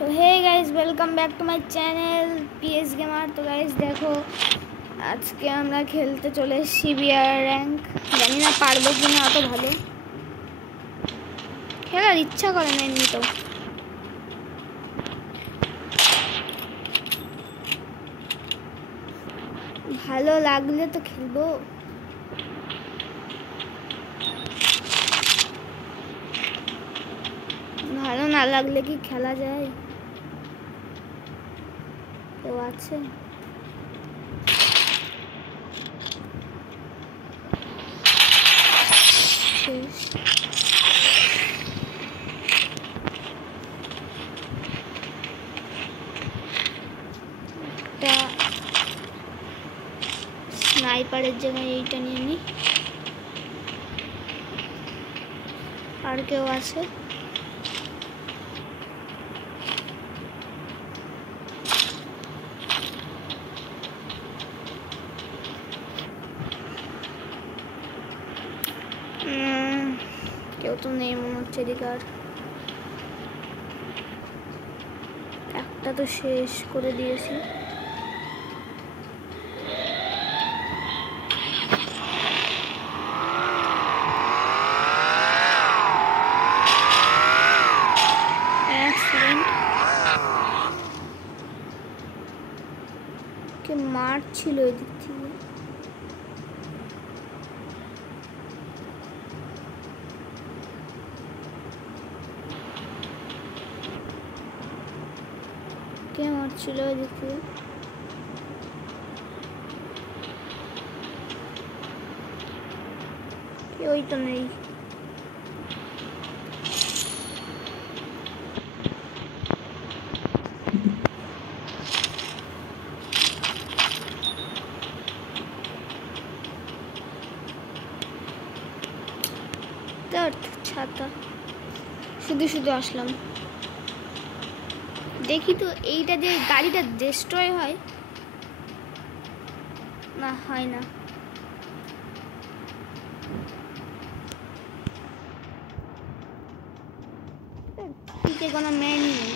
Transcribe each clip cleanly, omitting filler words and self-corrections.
तो hey guys welcome back to my channel PS gamer. तो guys देखो आज के আমরা খেলতে চলে সিবিআর র‍্যাঙ্ক। জানি না পারবো কিনা, অত ভালো খেলার ইচ্ছা করে না এমনি। তো ভালো লাগলে তো খেলবো। ভালো না লাগলে কি খেলা যায়? কেউ আছে? স্নাইপারের জায়গায় এইটা নিয়ে নি। আর কেউ আছে? কেউ তো নেই মনে হচ্ছে। এদিকে আর একটা তো শেষ করে দিয়েছি। কে মারছিল এদিক থেকে? কে মারছিল এদিক থেকে? কেউই তো নেই। ছাতা শুধু শুধু আসলাম। দেখি তো এইটা দিয়ে গাড়িটা ডিস্ট্রয় হয় না, হয় না। পিকে কোনো ম্যানই নেই।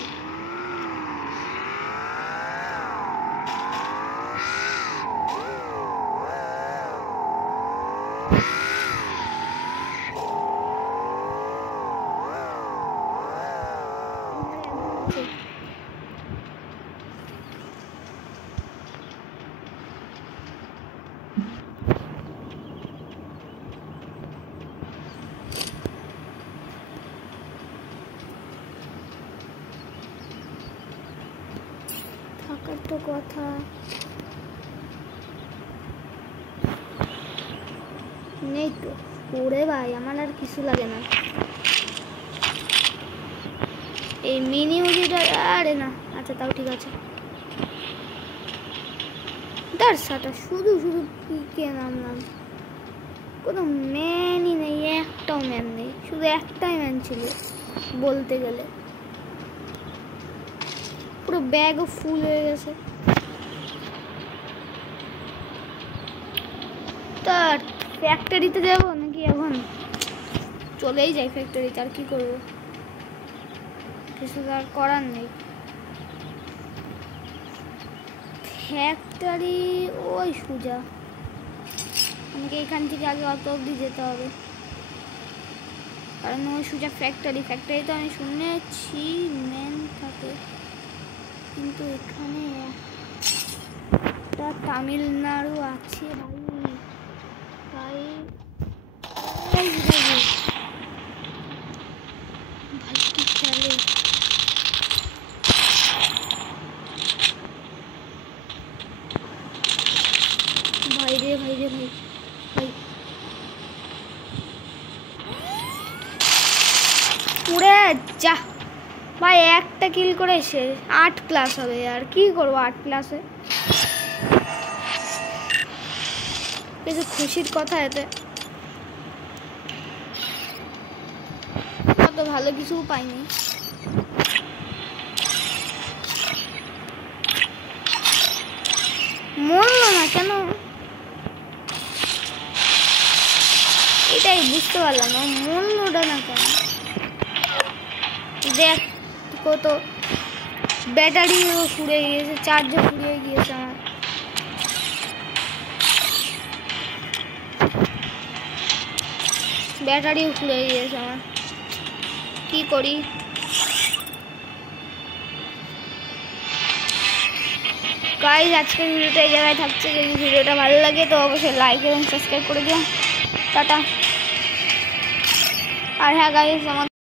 থাকার তো কথা নেই তো। ওরে ভাই আমার আর কিছু লাগে না। এই মিনি উজিটা আরে না, আচ্ছা তাও ঠিক আছে। দারসাটা শুধু শুধু পিকে নামলাম। কোনো ম্যানই নেই, একটাও ম্যান নেই। শুধু একটাই ম্যান ছিল বলতে গেলে। পুরো ব্যাগও ফুল হয়ে গেছে। তার ফ্যাক্টরিতে যাবো নাকি এখন? চলেই যাই ফ্যাক্টরিতে, আর কি করবো? কিছু আর করার নেই। ফ্যাক্টরি ওই সোজা। আমাকে এখান থেকে আগে অত অবধি যেতে হবে, কারণ ওই সোজা ফ্যাক্টরি। ফ্যাক্টরিতে আমি শুনেছি ম্যান থাকে, কিন্তু এখানে একটা তামিলনাড়ু আছে ভাই। ভাই ভাই কি চলে? ভাই রে ভাই রে ভাই ভাই পুরে যা ভাই। একটা কিল করে শেষ। 8 ক্লাস হবে, আর কি করবো 8 ক্লাসে? কিছু খুশির কথা এতে। অত ভালো কিছু পাইনি। মরলো না কেন? এটাই বুঝতে পারলাম না, মরলোটা না কেন। দেখ কত ব্যাটারিও ফুরিয়ে গিয়েছে, চার্জও ফুরিয়ে গিয়েছে আমার। ব্যাটারিও ফুরিয়ে গিয়েছে আমার, কি করি? গাইস আজকের ভিডিওটা এই জায়গায় থাকছে। যদি ভিডিওটা ভালো লাগে তো অবশ্যই লাইক এবং সাবস্ক্রাইব করে দিও। টাটা। আর হ্যাঁ গাইস, আমার